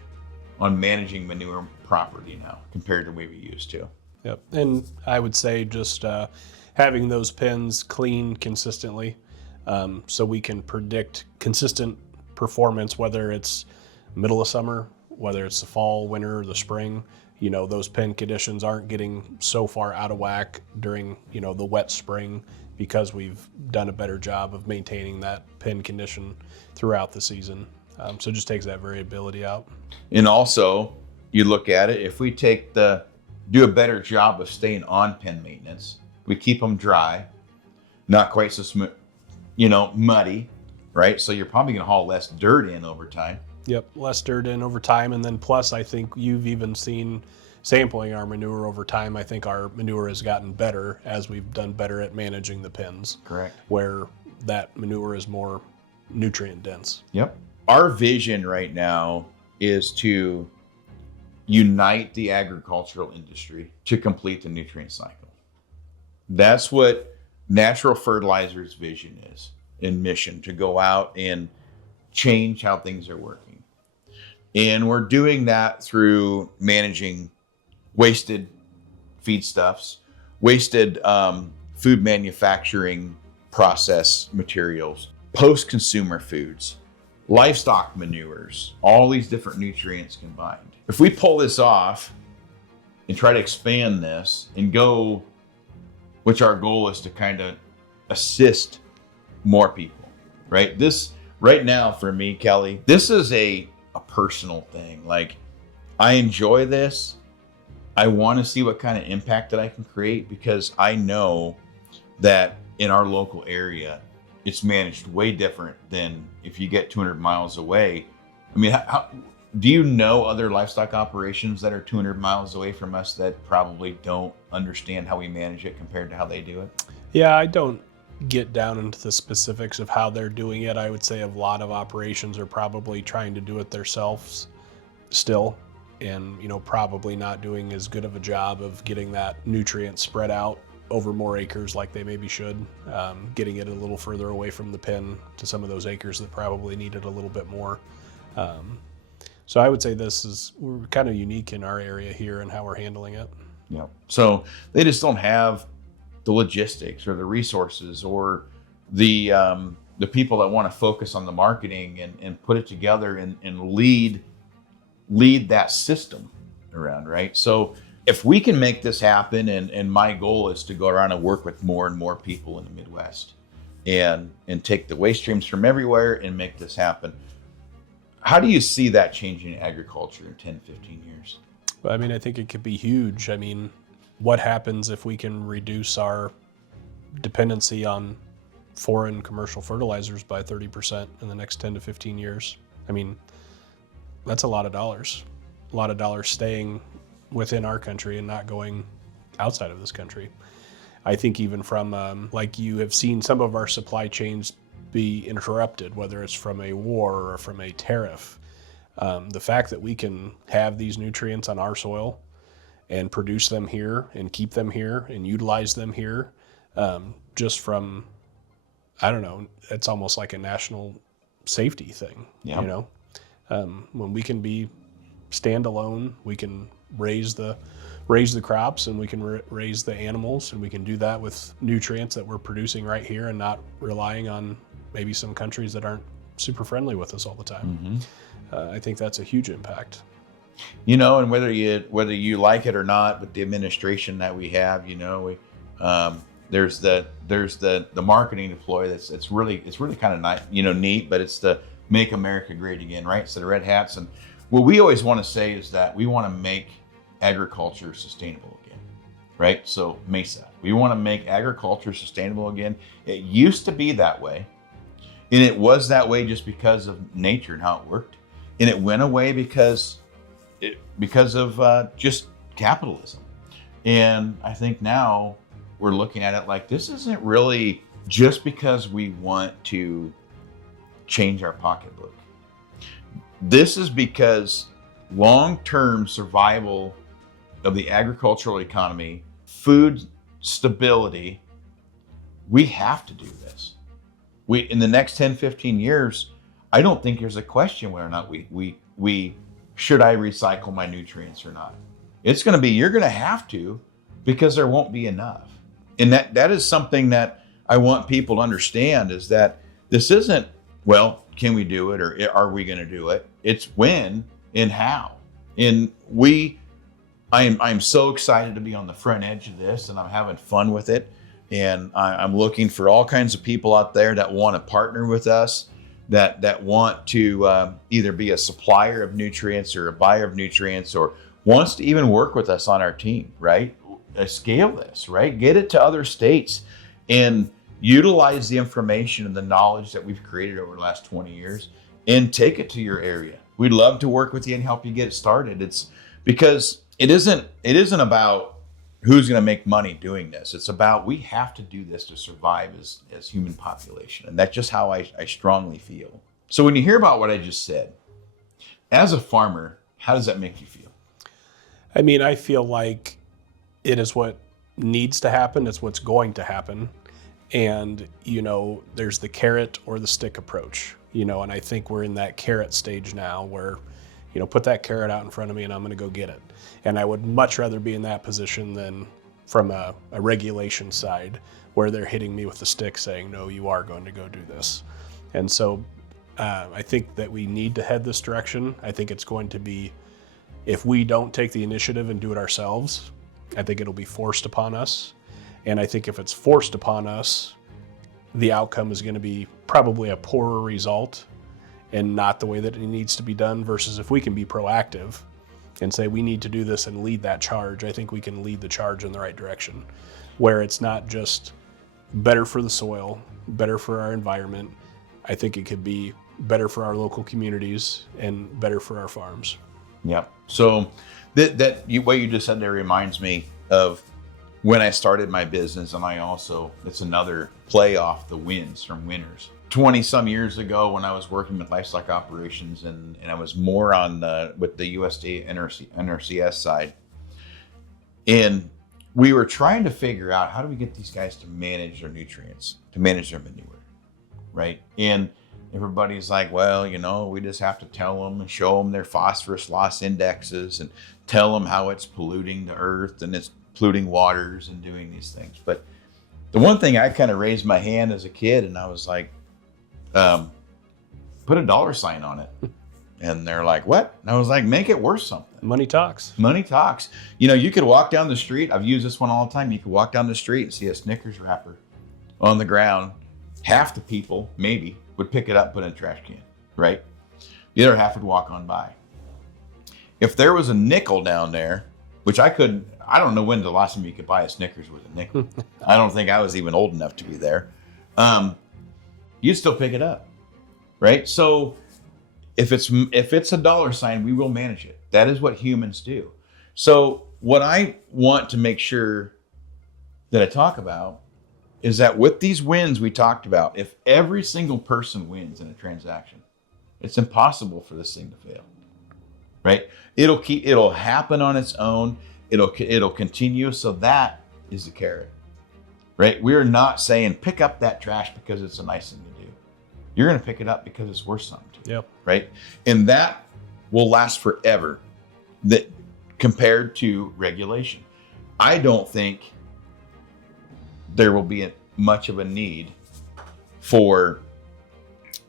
on managing manure property now compared to the way we used to. Yep, and I would say just having those pens clean consistently, so we can predict consistent performance, whether it's middle of summer, whether it's the fall, winter, or the spring. Those pen conditions aren't getting so far out of whack during, the wet spring because we've done a better job of maintaining that pen condition throughout the season. So it just takes that variability out. And also, you look at it, if we do a better job of staying on pen maintenance, we keep them dry, not quite so smooth, muddy, right? So you're probably going to haul less dirt in over time. Yep, less dirt in over time. And then plus, I think you've even seen sampling our manure over time, I think our manure has gotten better as we've done better at managing the pens. Correct. Where that manure is more nutrient dense. Yep. Our vision right now is to unite the agricultural industry to complete the nutrient cycle. That's what Natural Fertilizer's vision is and mission, to go out and change how things are working. And we're doing that through managing wasted feedstuffs, wasted food manufacturing process materials, post-consumer foods, livestock manures, all these different nutrients combined. If we pull this off and try to expand this and go, which our goal is to kind of assist more people, right? This right now for me, Kelly, this is a personal thing. Like, I enjoy this. I want to see what kind of impact that I can create, because I know that in our local area, it's managed way different than if you get 200 miles away. I mean, do you know other livestock operations that are 200 miles away from us that probably don't understand how we manage it compared to how they do it? Yeah, I don't get down into the specifics of how they're doing it. I would say a lot of operations are probably trying to do it themselves still, and probably not doing as good of a job of getting that nutrient spread out over more acres like they maybe should, getting it a little further away from the pen to some of those acres that probably need it a little bit more. So I would say we're kind of unique in our area here and how we're handling it. Yeah. So they just don't have the logistics or the resources or the people that want to focus on the marketing and put it together and lead that system around, right? So if we can make this happen, and my goal is to go around and work with more and more people in the Midwest and take the waste streams from everywhere and make this happen. How do you see that changing agriculture in 10, 15 years? I mean, I think it could be huge. I mean, what happens if we can reduce our dependency on foreign commercial fertilizers by 30% in the next 10 to 15 years? I mean, that's a lot of dollars staying within our country and not going outside of this country. I think even from, like you have seen some of our supply chains be interrupted, whether it's from a war or from a tariff. The fact that we can have these nutrients on our soil and produce them here and keep them here and utilize them here, just from, I don't know, it's almost like a national safety thing. Yeah. When we can be standalone, we can raise the crops, and we can raise the animals, and we can do that with nutrients that we're producing right here and not relying on maybe some countries that aren't super friendly with us all the time. Mm-hmm. I think that's a huge impact. And whether you like it or not, with the administration that we have, there's the marketing deploy it's really kind of nice, neat, but it's the Make America Great Again, right? So the red hats, and what we always want to say is that we want to make agriculture sustainable again, right? So MESA, we want to make agriculture sustainable again. It used to be that way, and it was that way just because of nature and how it worked, and it went away because of just capitalism. And I think now we're looking at it like, this isn't really just because we want to change our pocketbook. This is because long-term survival of the agricultural economy, food stability, we have to do this. In the next 10, 15 years, I don't think there's a question whether or not we should I recycle my nutrients or not. It's going to be, you're going to have to, because there won't be enough. And that is something that I want people to understand, is that this isn't, well, can we do it, or are we going to do it? It's when and how. And I'm so excited to be on the front edge of this, and I'm having fun with it. And I'm looking for all kinds of people out there that want to partner with us, that want to either be a supplier of nutrients or a buyer of nutrients, or wants to even work with us on our team, right? Scale this, right? Get it to other states and utilize the information and the knowledge that we've created over the last 20 years and take it to your area. We'd love to work with you and help you get it started. It's because it isn't about who's going to make money doing this. It's about we have to do this to survive as human population. And that's just how I strongly feel. So when you hear about what I just said, as a farmer, how does that make you feel? I mean, I feel like it is what needs to happen. It's what's going to happen. And, there's the carrot or the stick approach, and I think we're in that carrot stage now where, put that carrot out in front of me and I'm going to go get it. And I would much rather be in that position than from a regulation side where they're hitting me with the stick saying, no, you are going to go do this. And so I think that we need to head this direction. I think it's going to be, if we don't take the initiative and do it ourselves, I think it'll be forced upon us. And I think if it's forced upon us, the outcome is going to be probably a poorer result and not the way that it needs to be done, versus if we can be proactive and say we need to do this and lead that charge, I think we can lead the charge in the right direction, where it's not just better for the soil, better for our environment. I think it could be better for our local communities and better for our farms. Yeah. So what you just said there reminds me of when I started my business, and it's another play off the wins from winners. 20 some years ago when I was working with livestock operations and I was more with the USDA NRCS side. And we were trying to figure out, how do we get these guys to manage their nutrients, to manage their manure, right? And everybody's like, well, we just have to tell them and show them their phosphorus loss indexes and tell them how it's polluting the earth and it's polluting waters and doing these things. But the one thing I kind of raised my hand as a kid and I was like, put a dollar sign on it. And they're like, what? And I was like, make it worth something. Money talks. Money talks. You could walk down the street. I've used this one all the time. You could walk down the street and see a Snickers wrapper on the ground. Half the people, maybe, would pick it up, put it in a trash can, right? The other half would walk on by. If there was a nickel down there, which I don't know when the last time you could buy a Snickers with a nickel. I don't think I was even old enough to be there. You'd still pick it up, right? So if it's a dollar sign, we will manage it. That is what humans do. So what I want to make sure that I talk about is that with these wins we talked about, if every single person wins in a transaction, it's impossible for this thing to fail, right? It'll happen on its own. It'll continue. So that is the carrot, right? We're not saying pick up that trash because it's a nice thing to do. You're going to pick it up because it's worth something to you, yep. Right? And that will last forever. That compared to regulation, I don't think there will be much of a need for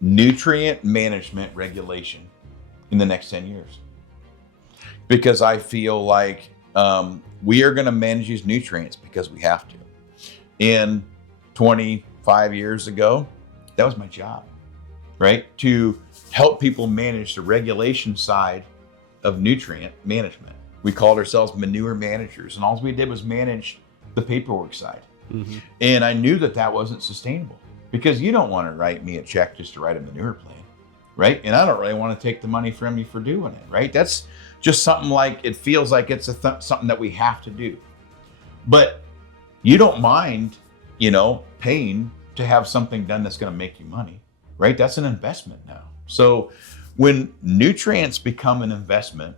nutrient management regulation in the next 10 years. Because I feel like we are going to manage these nutrients because we have to. And 25 years ago, that was my job, right? To help people manage the regulation side of nutrient management. We called ourselves manure managers, and all we did was manage the paperwork side. Mm-hmm. And I knew that wasn't sustainable, because you don't want to write me a check just to write a manure plan, right? And I don't really want to take the money from you for doing it, right? That's just something like, it feels like it's something that we have to do. But you don't mind, paying to have something done that's going to make you money, right? That's an investment now. So when nutrients become an investment,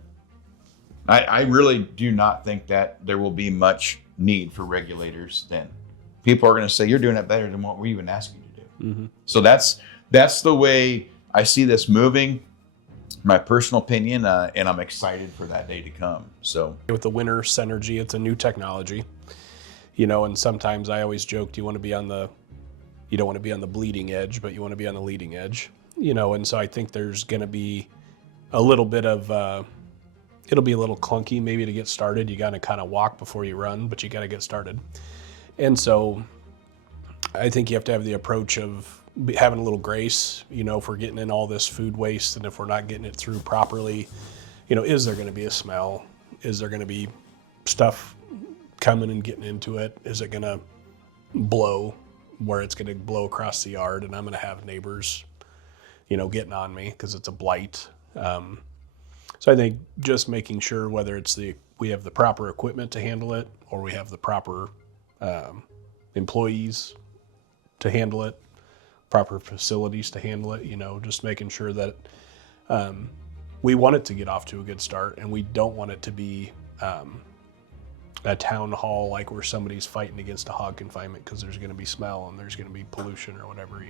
I really do not think that there will be much need for regulators then. People are going to say, you're doing it better than what we even asked you to do. Mm-hmm. So that's the way I see this moving, my personal opinion, and I'm excited for that day to come. So with the winter synergy, it's a new technology, and sometimes I always joke, you don't want to be on the bleeding edge, but you want to be on the leading edge, and so I think there's going to be a little bit of, it'll be a little clunky maybe to get started. You got to kind of walk before you run, but you got to get started. And so I think you have to have the approach of having a little grace, if we're getting in all this food waste and if we're not getting it through properly, is there going to be a smell? Is there going to be stuff coming and getting into it? Is it going to blow where it's going to blow across the yard and I'm going to have neighbors, getting on me because it's a blight? So I think just making sure, whether it's the we have the proper equipment to handle it, or we have the proper employees to handle it, proper facilities to handle it, just making sure that we want it to get off to a good start, and we don't want it to be a town hall like where somebody's fighting against a hog confinement because there's going to be smell and there's going to be pollution or whatever.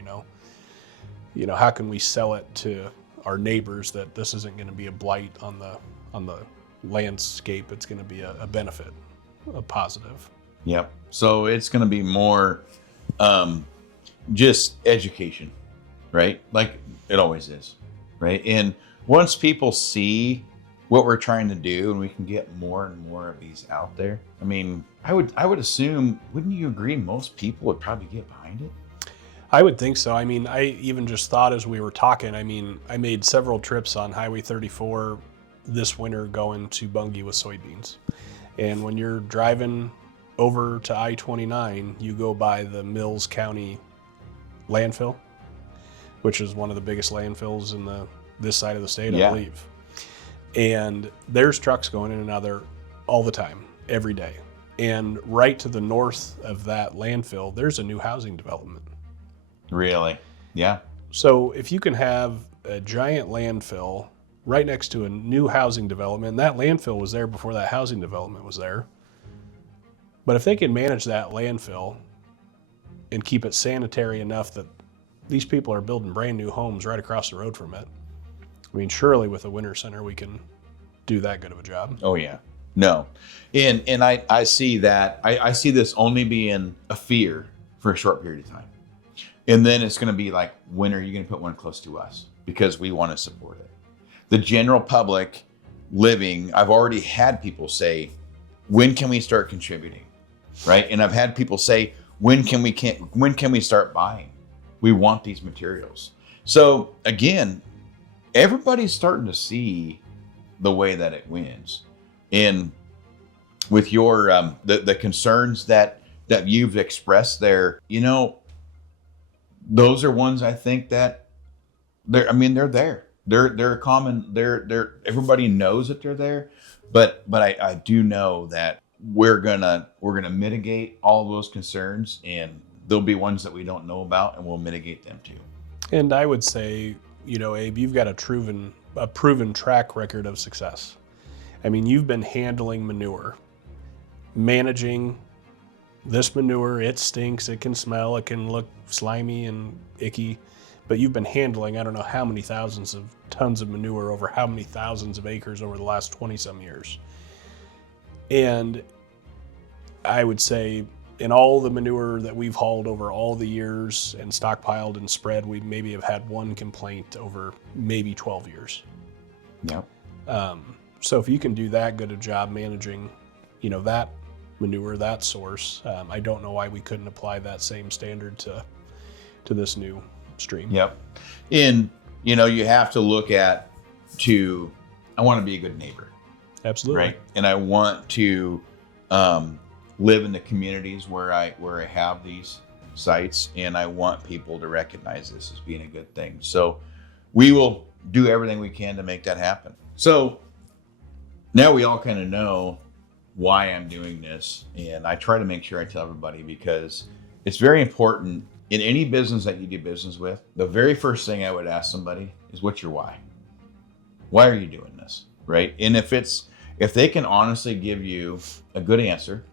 How can we sell it to our neighbors that this isn't going to be a blight on the landscape? It's going to be a benefit, a positive. Yep. So it's going to be more just education, right? Like it always is, right? And once people see what we're trying to do and we can get more and more of these out there, I mean, I would assume, wouldn't you agree, most people would probably get behind it? I would think so. I mean, I even just thought as we were talking, I mean, I made several trips on Highway 34 this winter going to Bungie with soybeans. And when you're driving over to I-29, you go by the Mills County landfill, which is one of the biggest landfills in this side of the state, I believe. And there's trucks going in and out there all the time, every day. And right to the north of that landfill, there's a new housing development. Really? Yeah. So if you can have a giant landfill right next to a new housing development, and that landfill was there before that housing development was there. But if they can manage that landfill and keep it sanitary enough that these people are building brand new homes right across the road from it, I mean, surely with a winter center, we can do that good of a job. Oh, yeah. No. And I see that. I see this only being a fear for a short period of time. And then it's going to be like, when are you going to put one close to us? Because we want to support it. The general public living, I've already had people say, when can we start contributing? Right? And I've had people say, when can we start buying? We want these materials. So again, everybody's starting to see the way that it wins. And with your the concerns that you've expressed there, those are ones I think that they're there. They're common. They're everybody knows that they're there, but I do know that we're gonna mitigate all of those concerns, and there'll be ones that we don't know about, and we'll mitigate them too. And I would say, Abe, you've got a proven track record of success. I mean, you've been handling manure, managing this manure. It stinks, it can smell, it can look slimy and icky, but you've been handling, I don't know how many thousands of tons of manure over how many thousands of acres over the last 20 some years. And I would say in all the manure that we've hauled over all the years and stockpiled and spread, we maybe have had one complaint over maybe 12 years. Yep. So if you can do that good a job managing, that manure, that source, I don't know why we couldn't apply that same standard to this new stream. Yep. And, you have to look I want to be a good neighbor. Absolutely. Right. And I want to live in the communities where I have these sites, and I want people to recognize this as being a good thing. So we will do everything we can to make that happen. So now we all kind of know why I'm doing this, and I try to make sure I tell everybody, because it's very important in any business that you do business with. The very first thing I would ask somebody is, what's your why? Why are you doing this? Right? And if they can honestly give you a good answer,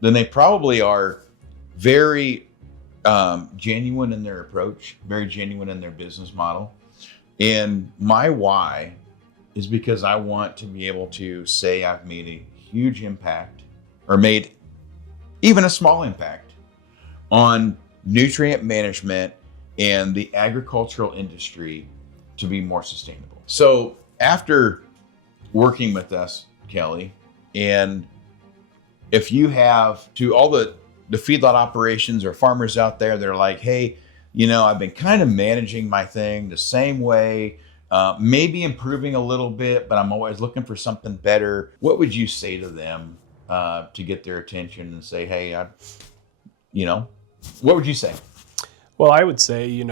then they probably are very genuine in their approach, very genuine in their business model. And my why is because I want to be able to say I've made a huge impact, or made even a small impact, on nutrient management and the agricultural industry to be more sustainable. So after working with us, Kelly, and if you have to all the feedlot operations or farmers out there that are like, hey, I've been kind of managing my thing the same way, maybe improving a little bit, but I'm always looking for something better. What would you say to them to get their attention and say, hey, what would you say? Well, I would say,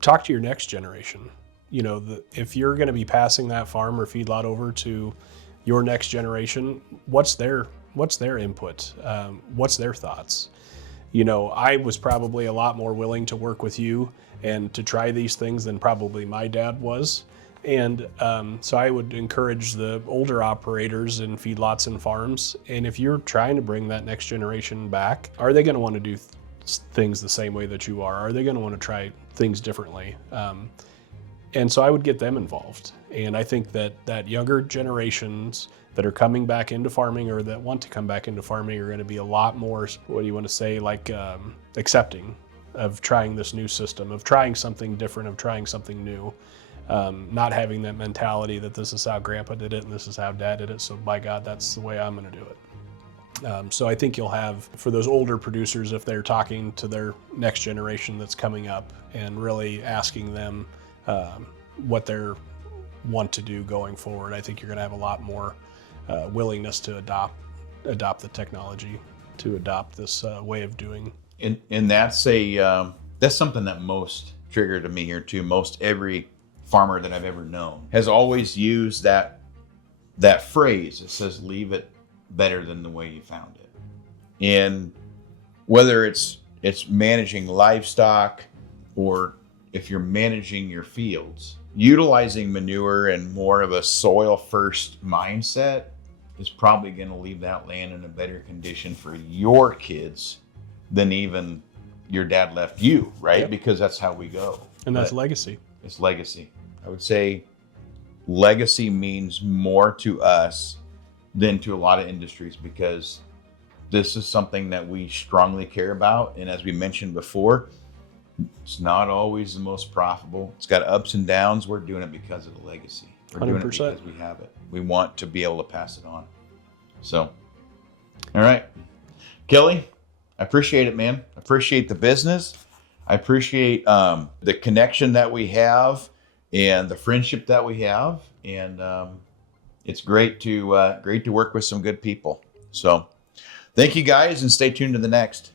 talk to your next generation. If you're going to be passing that farm or feedlot over to your next generation, what's their input? What's their thoughts? You know, I was probably a lot more willing to work with you and to try these things than probably my dad was. And so I would encourage the older operators in feedlots and farms. And if you're trying to bring that next generation back, are they going to want to do things the same way that you are? Are they going to want to try things differently? And so I would get them involved. And I think that younger generations that are coming back into farming or that want to come back into farming are going to be a lot more, what do you want to say, like accepting of trying this new system, of trying something different, of trying something new. Not having that mentality that this is how grandpa did it and this is how dad did it, so by God, that's the way I'm going to do it. So I think you'll have, for those older producers, if they're talking to their next generation that's coming up and really asking them what they want to do going forward, I think you're going to have a lot more willingness to adopt the technology, to adopt this way of doing. And that's something that most triggered to me here too. Most every farmer that I've ever known has always used that phrase. It says, leave it better than the way you found it. And whether it's managing livestock or if you're managing your fields, utilizing manure and more of a soil first mindset is probably going to leave that land in a better condition for your kids than even your dad left you, right? Yep. Because that's how we go. And that's legacy. It's legacy. I would say legacy means more to us than to a lot of industries, because this is something that we strongly care about. And as we mentioned before, it's not always the most profitable. It's got ups and downs. We're doing it because of the legacy. We're 100%. Doing it because we have it. We want to be able to pass it on. So, all right. Kelly, I appreciate it, man. I appreciate the business. I appreciate the connection that we have and the friendship that we have. And it's great to work with some good people. So thank you guys, and stay tuned to the next.